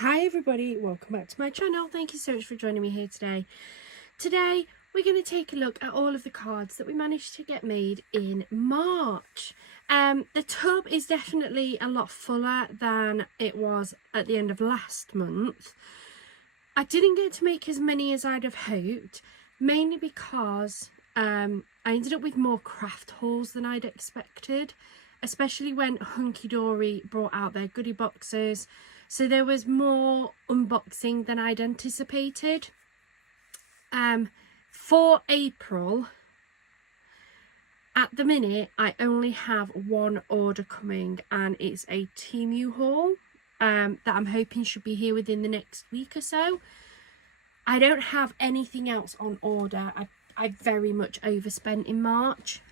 Hi everybody, welcome back to my channel. Thank you so much for joining me here today. Today we're going to take a look at all of the cards that we managed to get made in March. The tub is definitely a lot fuller than it was at the end of last month. I didn't get to make as many as I'd have hoped, mainly because I ended up with more craft hauls than I'd expected, especially when Hunky Dory brought out their goodie boxes. So there was more unboxing than I'd anticipated. For April, at the minute, I only have one order coming, and it's a Temu Haul that I'm hoping should be here within the next week or so. I don't have anything else on order. I very much overspent in March,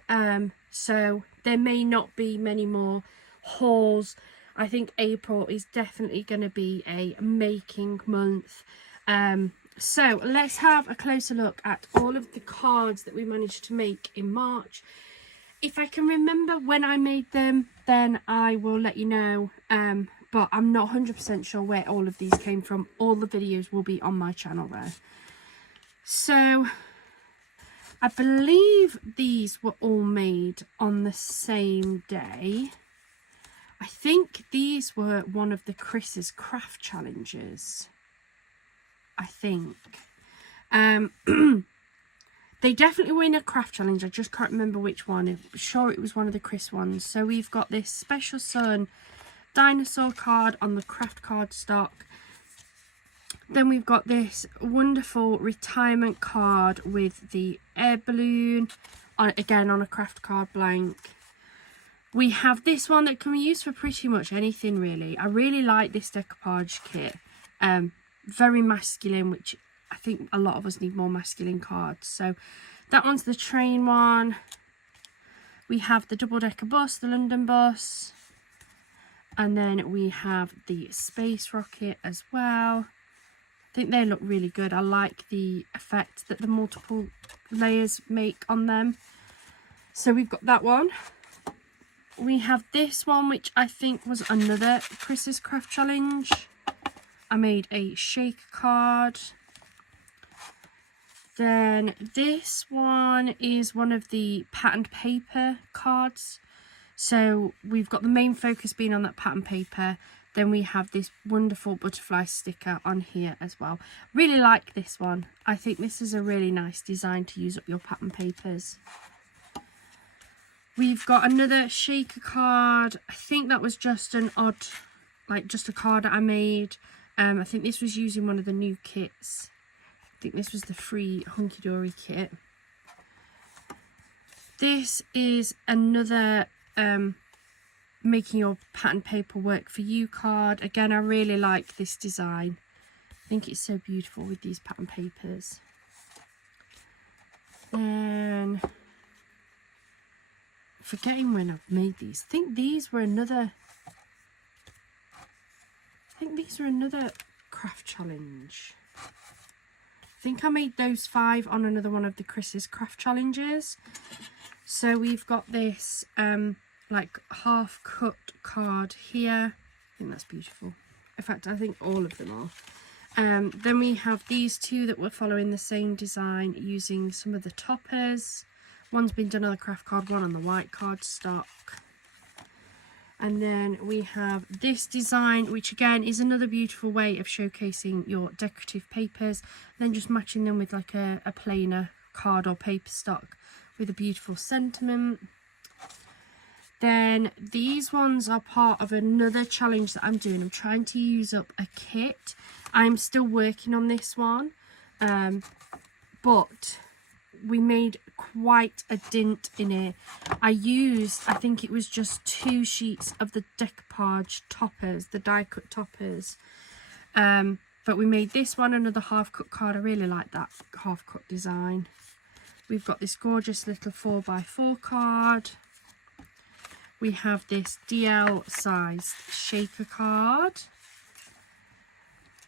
so there may not be many more hauls. I think April is definitely going to be a making month. So let's have a closer look at all of the cards that we managed to make in March. If I can remember when I made them, then I will let you know. But I'm not 100% sure where all of these came from. All the videos will be on my channel there. So I believe these were all made on the same day. I think these were one of the Chris's craft challenges. I think. They definitely were in a craft challenge. I just can't remember which one. I'm sure it was one of the Chris ones. So we've got this Special Sun dinosaur card on the craft card stock. Then we've got this wonderful retirement card with the air balloon, again on a craft card blank. We have this one that can be used for pretty much anything really. I really like this decoupage kit. Very masculine, which I think a lot of us need more masculine cards. So that one's the train one. We have the double-decker bus, the London bus. And then we have the space rocket as well. I think they look really good. I like the effect that the multiple layers make on them. So we've got that one. We have this one, which I think was another Chris's craft challenge. I made a shaker card. Then this one is one of the patterned paper cards. So we've got the main focus being on that pattern paper. Then we have this wonderful butterfly sticker on here as well. Really like this one. I think this is a really nice design to use up your pattern papers. We've got another shaker card. I think that was just an odd, just a card that I made. I think this was using one of the new kits. I think this was the free Hunky Dory kit. This is another making your pattern paper work for you card. Again, I really like this design. I think it's so beautiful with these pattern papers. Then forgetting when I've made these. I think these were another craft challenge. I think I made those 5 on another one of the Chris's craft challenges. So we've got this half cut card here. I think that's beautiful. In fact, I think all of them are. Then we have these 2 that were following the same design using some of the toppers. One's been done on the craft card, one on the white card stock. And then we have this design, which again is another beautiful way of showcasing your decorative papers. Then just matching them with like a plainer card or paper stock with a beautiful sentiment. Then these ones are part of another challenge that I'm doing. I'm trying to use up a kit. I'm still working on this one. But we made quite a dint in it. I think it was just 2 sheets of the decoupage toppers, the die cut toppers. But we made this one another half cut card. I really like that half cut design. We've got this gorgeous little 4x4 card. We have this DL sized shaker card.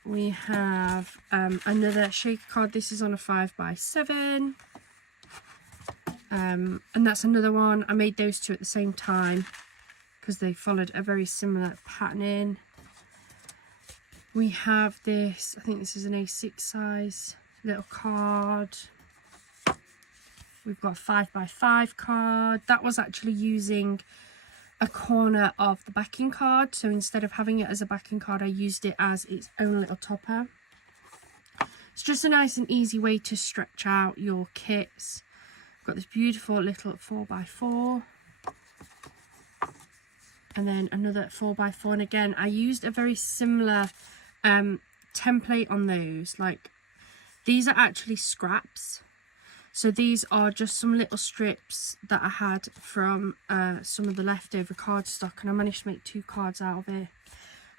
We have another shaker card. This is on a 5x7. And that's another one. I made those 2 at the same time because they followed a very similar patterning. We have this, I think this is an A6 size little card. We've got a 5x5 card. That was actually using a corner of the backing card. So instead of having it as a backing card, I used it as its own little topper. It's just a nice and easy way to stretch out your kits. I've got this beautiful little 4x4. And then another 4x4. And again, I used a very similar template on those. Like, these are actually scraps. So these are just some little strips that I had from some of the leftover cardstock, and I managed to make 2 cards out of it.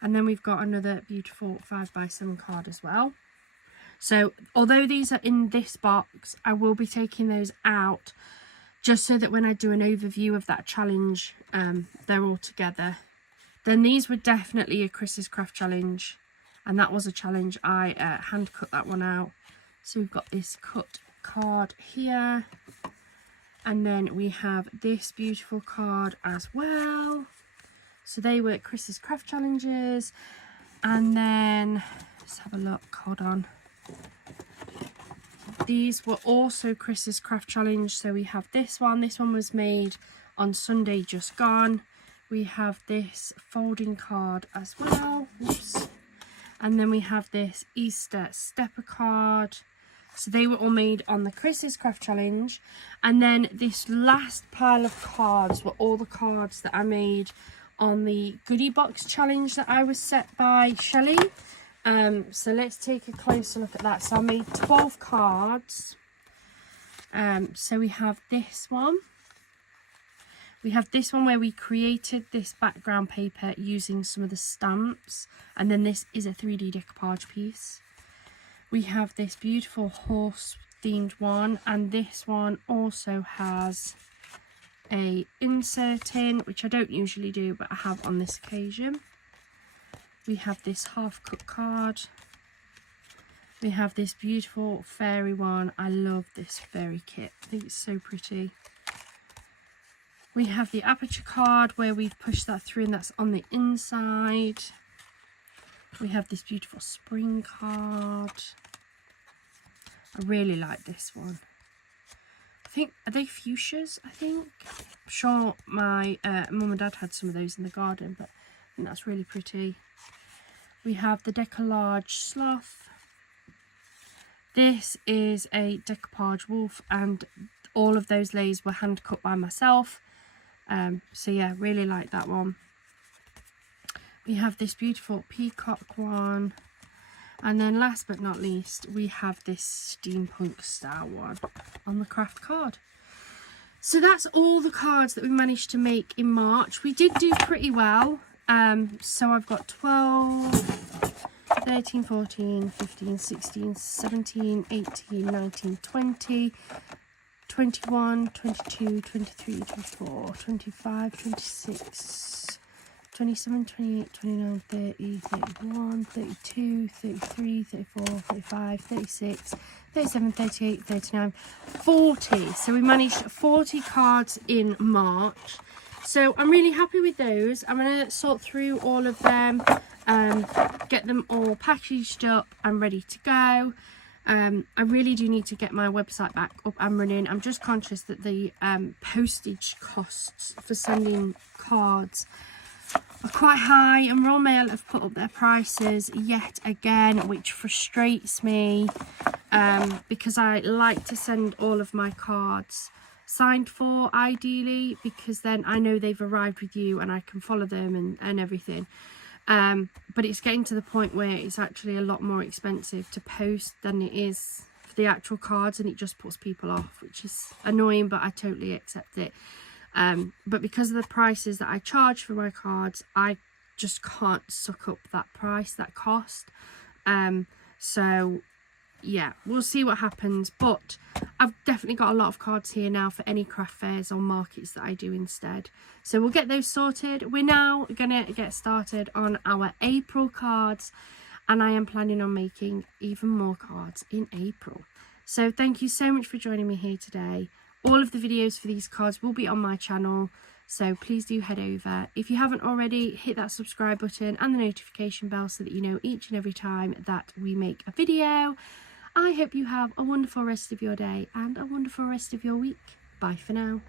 And then we've got another beautiful 5x7 card as well. So although these are in this box, I will be taking those out just so that when I do an overview of that challenge, they're all together. Then these were definitely a Chris's Craft Challenge, and that was a challenge. I hand cut that one out. So we've got this cut card here, and then we have this beautiful card as well. So they were Chris's Craft Challenges. And then let's have a look, hold on. These were also Chris's Craft Challenge. So we have this one was made on Sunday just gone. We have this folding card as well. Oops. And then we have this Easter stepper card. So they were all made on the Chris's Craft Challenge. And then this last pile of cards were all the cards that I made on the goodie box challenge that I was set by Shelley. So let's take a closer look at that. So I made 12 cards. So we have this one. We have this one where we created this background paper using some of the stamps. And then this is a 3D decoupage piece. We have this beautiful horse themed one, and this one also has a insert in, which I don't usually do, but I have on this occasion. We have this half cut card. We have this beautiful fairy one. I love this fairy kit. I think it's so pretty. We have the aperture card where we've pushed that through, and that's on the inside. We have this beautiful spring card. I really like this one. I think, are they fuchsias, I think? I'm sure my mum and dad had some of those in the garden, but I think that's really pretty. We have the decoupage sloth. This is a decoupage wolf, and all of those lays were hand cut by myself. So yeah, really like that one. We have this beautiful peacock one. And then last but not least, we have this steampunk style one on the craft card. So that's all the cards that we managed to make in March. We did do pretty well. So I've got 12, 13, 14, 15, 16, 17, 18, 19, 20, 21, 22, 23, 24, 25, 26, 27, 28, 29, 30, 31, 32, 33, 34, 35, 36, 37, 38, 39, 40. So we managed 40 cards in March. So I'm really happy with those. I'm going to sort through all of them, get them all packaged up and ready to go. I really do need to get my website back up and running. I'm just conscious that the postage costs for sending cards are quite high, and Royal Mail have put up their prices yet again, which frustrates me, because I like to send all of my cards signed for, ideally, because then I know they've arrived with you and I can follow them and everything. But it's getting to the point where it's actually a lot more expensive to post than it is for the actual cards, and it just puts people off, which is annoying, but I totally accept it. But because of the prices that I charge for my cards, I just can't suck up that price, that cost. So yeah, we'll see what happens, but I've definitely got a lot of cards here now for any craft fairs or markets that I do instead. So we'll get those sorted. We're now gonna get started on our April cards, and I am planning on making even more cards in April. So thank you so much for joining me here today. All of the videos for these cards will be on my channel, So please do head over. If you haven't already, hit that subscribe button and the notification bell so that you know each and every time that we make a video. I hope you have a wonderful rest of your day and a wonderful rest of your week. Bye for now.